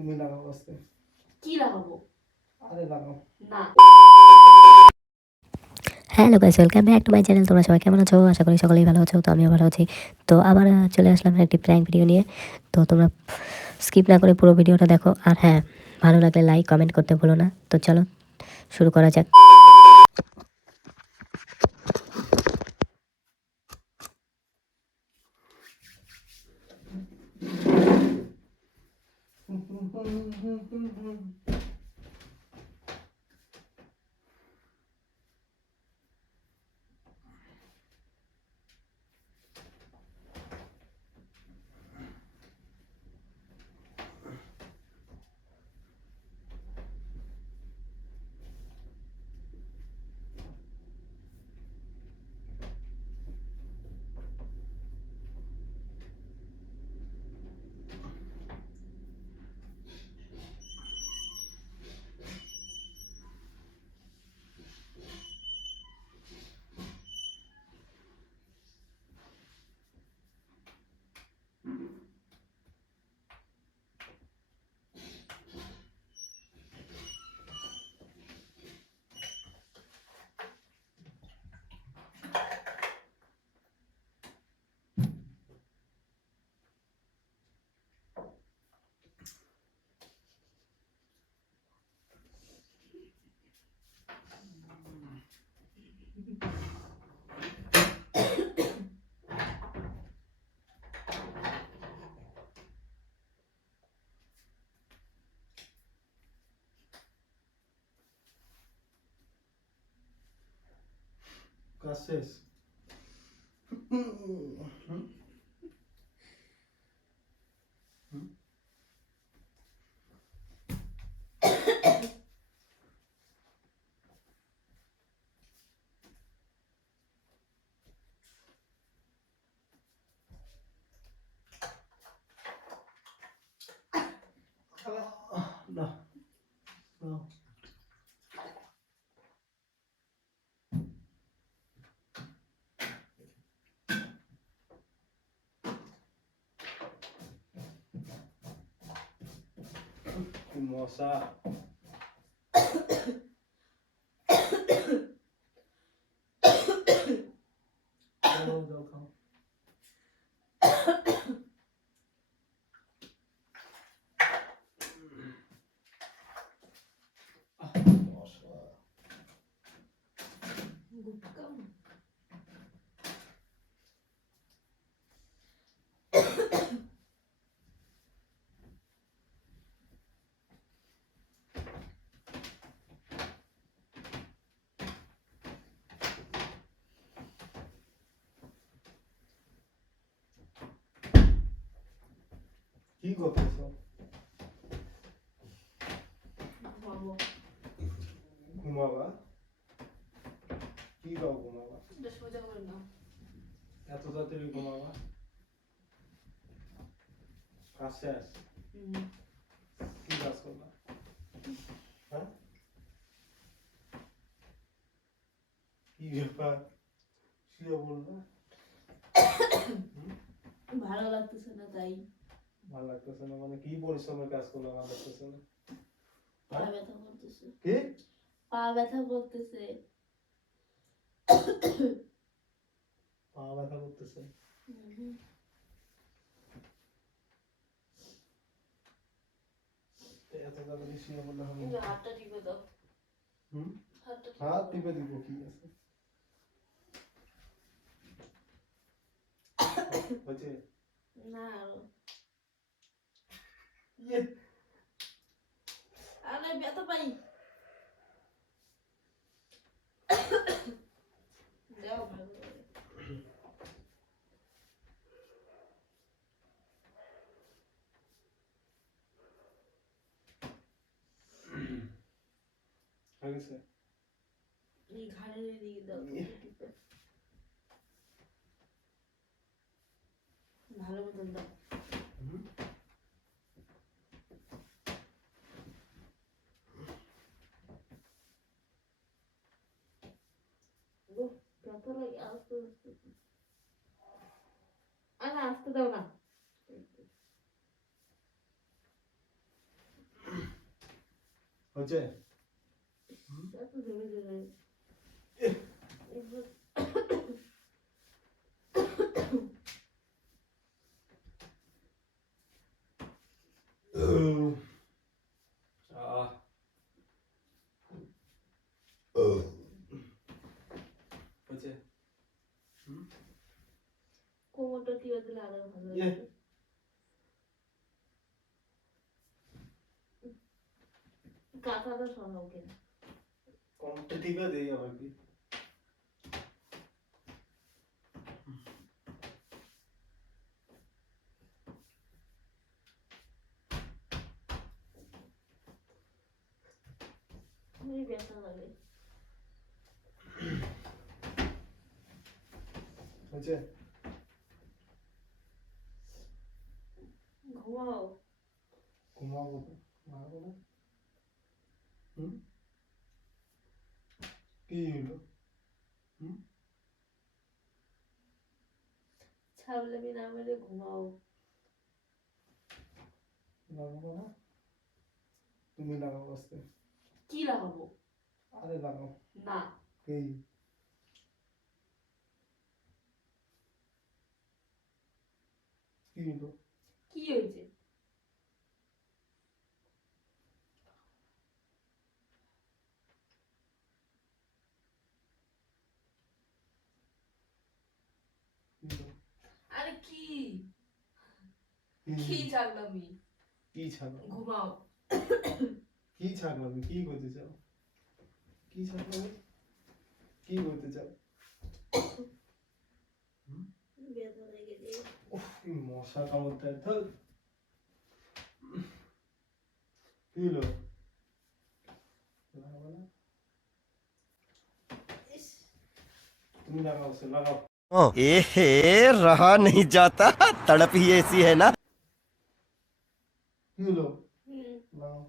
তুমি লাগাও আজকে। কি লাগাবো? আরে লাগাও না। Hello guys, welcome back to my channel. তোমরা সবাই কেমন আছো? আশা করি সকলেই ভালো আছো। তো আমিও ভালো আছি। তো আবার চলে আসলাম একটি প্র্যাঙ্ক ভিডিও নিয়ে। তো তোমরা স্কিপ না করে পুরো ভিডিওটা দেখো। আর হ্যাঁ, ভালো লাগলে লাইক কমেন্ট করতে ভুলো না। তো চলো শুরু করা যাক। কাজ শেষ। না না কি মশা। খাও দাও খাও। মশা গুটকা। কি করতেছো? ঘুমাবো। ঘুমাবা? কি দাও ঘুমাবা? এটা সোজা করে নাও। এত তাড়াতাড়ি ঘুমাবা? কাজ শেষ? কি কাজ করবা? হ্যাঁ, কি ব্যাপার? শুয়ে বলবা? ভালো লাগতেছে না তাই। ভালো লাগতেছে না মানে কি পরিশ্রমের কাজ করলে ভালো লাগতেছে না? পা ব্যথা করতেছে। কি পা ব্যথা করতেছে। পা ব্যথা করতেছে? এত তাড়াতাড়ি শুয়ে বললে হবে? হাতটা টিপে দাও। হাত টিপে দিব কি আছে? হয়েছে? না আরো। ইয়ে আরে ব্যথা পাই। যাও ভালো করে। হয়ে গেছে? এই ঘাড়ের এদিকে দাও টিপে। ভালো মতন দাও। ব্যথা লাগে আস্তে আস্তে। আরে আসতে দাও না। হচ্ছে এত ধরে ধরে এবার আহ হচ্ছে কোমরটা কি দিলে আরো ভালো ইয়ে। লাগে কাঁথাটা সরাও কেন কমটা টিপে দেই আবার কি খুবই ব্যথা লাগে হচ্ছে ঘুমাও ঘুমাবো তো ঘুমাবো না হুম কি হলো হুম ছাবলামি না মেরে ঘুমাও লাগাবো না তুমি লাগাও আস্তে কি লাগাবো আরে লাগাও না এই কি হলো কি হয়েছে কি হলো? আরে কি কি কি ছাগলামি কি ছাগল ঘুমাও কি ছাগলামি কি করতে চাও কি ছাগলামি কি করতে চাও ব্যথা লেগে দিয়ে উফ কি মশা কামড় দেয় ধর কি হলো লাগাবো না ইস তুমি লাগাও সে লাগাও एहे रहा नहीं जाता तड़प ही ऐसी है ना কি হলো হুম লাগাও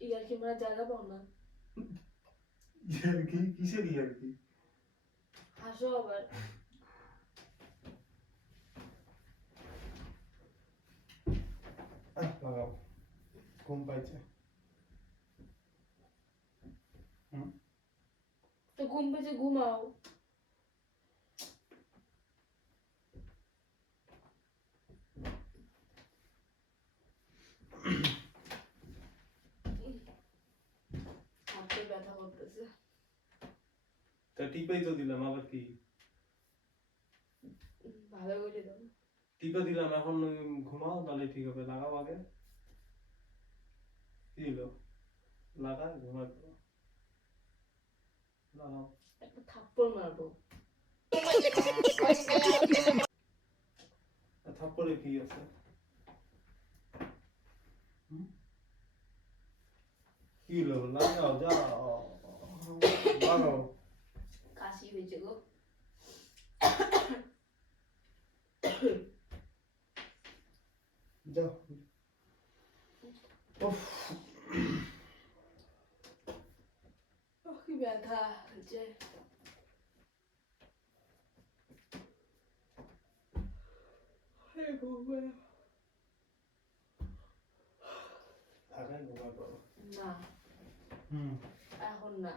ইয়ার কি আমরা জায়গা পাও না ইয়ার কি কিসের ইয়ার কি হাসো আবার লাগাও ঘুম পাইছে তো ঘুম পেয়েছে ঘুমাও হাতে ব্যথা করতেছে তা টিপেই তো দিলাম আবার কি ভালো করে দাও টিপে দিলাম এখন ঘুমাও তাহলে ঠিক হবে লাগাও আগে কি হলো লাগা ঘুমাই পড়ো লাগাও একটা থাপ্পড় মারবো থাপ্পড়ে কি আছে কি হলো লাগাও যাও লাগাও কাশি হয়েছে গো যাও উফ কি ব্যথা হচ্ছে আগে ঘুমাই পড়ো না এখন না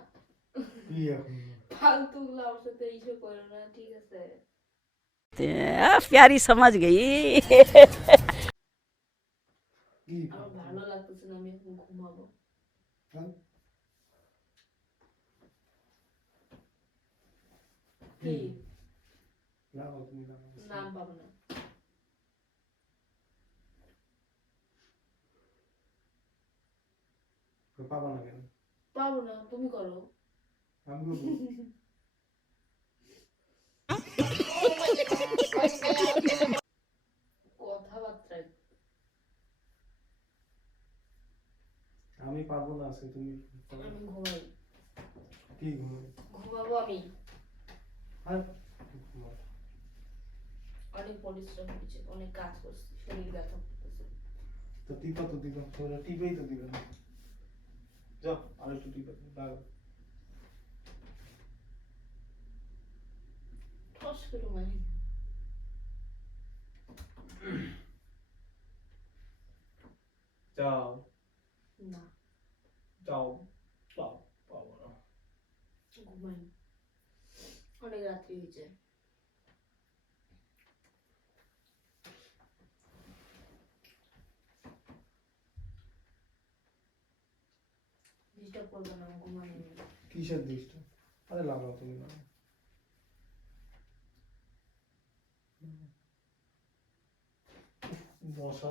কি এখন ফালতু গুলো আমার সাথে ইসে করো না ঠিক আছে प्यारी समझ गई কি আমার ভালো লাগতেছে না আমি এখন ঘুমাবো হ্যাঁ? কি লাগাও তুমি লাগাও নাম পাবো না পাবা না কেন পাবো না তুমি করো আমি করবো কথাবার্তা আমি পারবো না আজকে তুমি আমি ঘুমাই কি ঘুমাই ঘুমাবো আমি আর ঘুমাও অনেক পরিশ্রম হয়েছে অনেক কাজ করছি শরীর ব্যথা করতেছে তো দিবা তোরা টিপেই তো দিবে না যাও আর একটু টিপে লাগাও ঠস করে মারি যাও না যাও পাবো না। ঘুমাই, অনেক রাত্রি হয়েছে। ডিস্টার্ব করবে না, ঘুমানো নেই। কিসের দৃষ্টি? আরে লাগাও তুমি লাগাও। মশা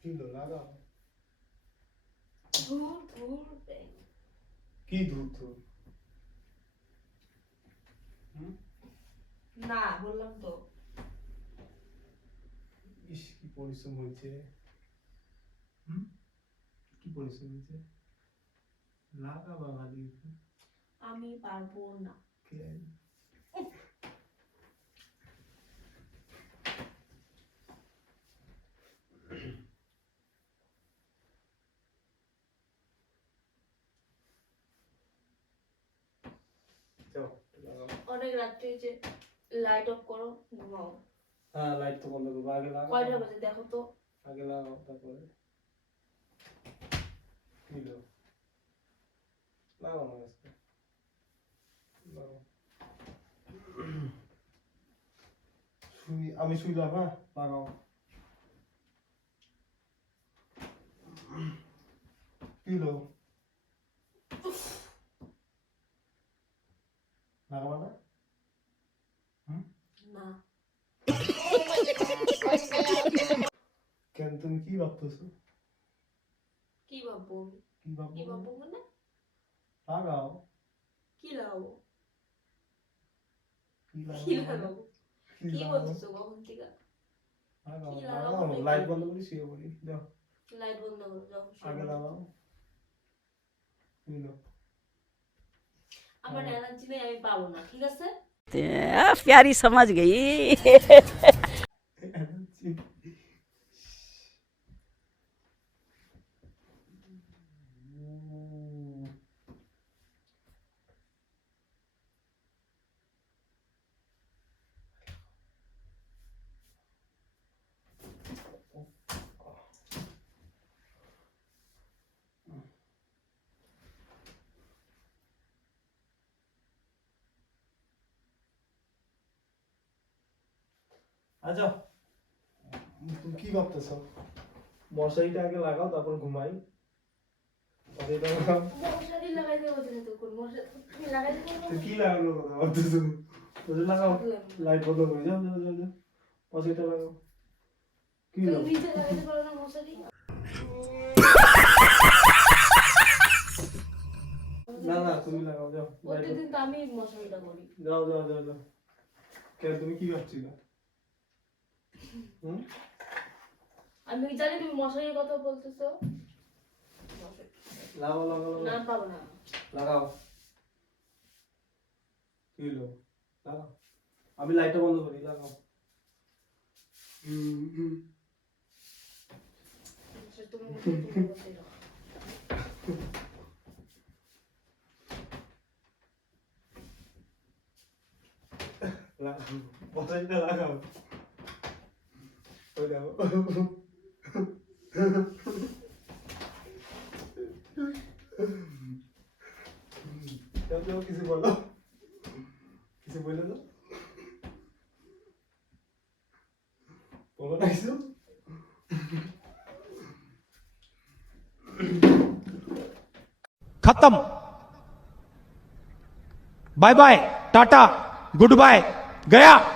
কিলো লাগাও। ধুর ধুর ব্যাং। কি ধূর ধূর? না বললাম তো। ইস কি পরিশ্রম হয়েছে। কি পরিশ্রম হয়েছে? লাগা বাবা দিয়েছে। আমি পারবো না। যাও লাগাও। অনেক রাত্রি হয়েছে, লাইট অফ করো, ঘুমাও। হ্যাঁ লাইট তো বন্ধ করবো, আগে লাগাও। কয়টা বাজে দেখো তো। আগে লাগাও তারপরে কিলো লাগাও না আজকে লাগাও। আমি শুইলাম, হ্যাঁ লাগাও। কিলো লাগাবো না? না কেন তুমি কি ভাবতেছো? কি ভাববো আমি? কি ভাববো? কি ভাববো মানে? লাগাও। কি লাগাবো? কি কি লাগাও? লাগাবো? কি কি লাগাও? বলতেছো কখন থেকে? লাগাও কি লাগাও। লাগাবো? লাইট বন্ধ করে শুয়ে পড়ি। যাও লাইট বন্ধ করো, যখন আগে শুরু। লাগাও। কিলো আমার এনার্জি নেই, আমি পাবো না, ঠিক আছে? प्यारी समझ गई। আচ্ছা তুমি কি ভাবতেছো? মশারিটা আগে লাগাও তারপর ঘুমাই। মশারিটা লাগাও। মশারি লাগাইতে বলছে তো, কোন মশারি তুমি লাগাইতে বলছো? তো কি লাগালো কথা ভাবতেছো? মশারি লাগাও, লাইট বন্ধ করে যাও যাও যাও যাও। মশারিটা লাগাও। কি তুমি লাগাও? নিজে লাগাইতে পারো না মশারি? না না তুমি লাগাও, যাও লাইট প্রতিদিন তো আমি মশারিটা করি। যাও যাও যাও যাও। কেন তুমি কি ভাবছিলা? আমি জানি তুমি মশারির কথা বলতেছো। লাগাও লাগাও না লাগাও। পাবো না। লাগাও। কি হলো? লাগাও। আমি লাইটটা বন্ধ করি, লাগাও। তুমি বলতে দাও। লাগাও। মশারিটা লাগাও। ওই দেখো। যাও যাও, কিছু বলো। কিছু বললে তো? বলো না কিছু? खत्म। Bye bye, tata, goodbye, गया।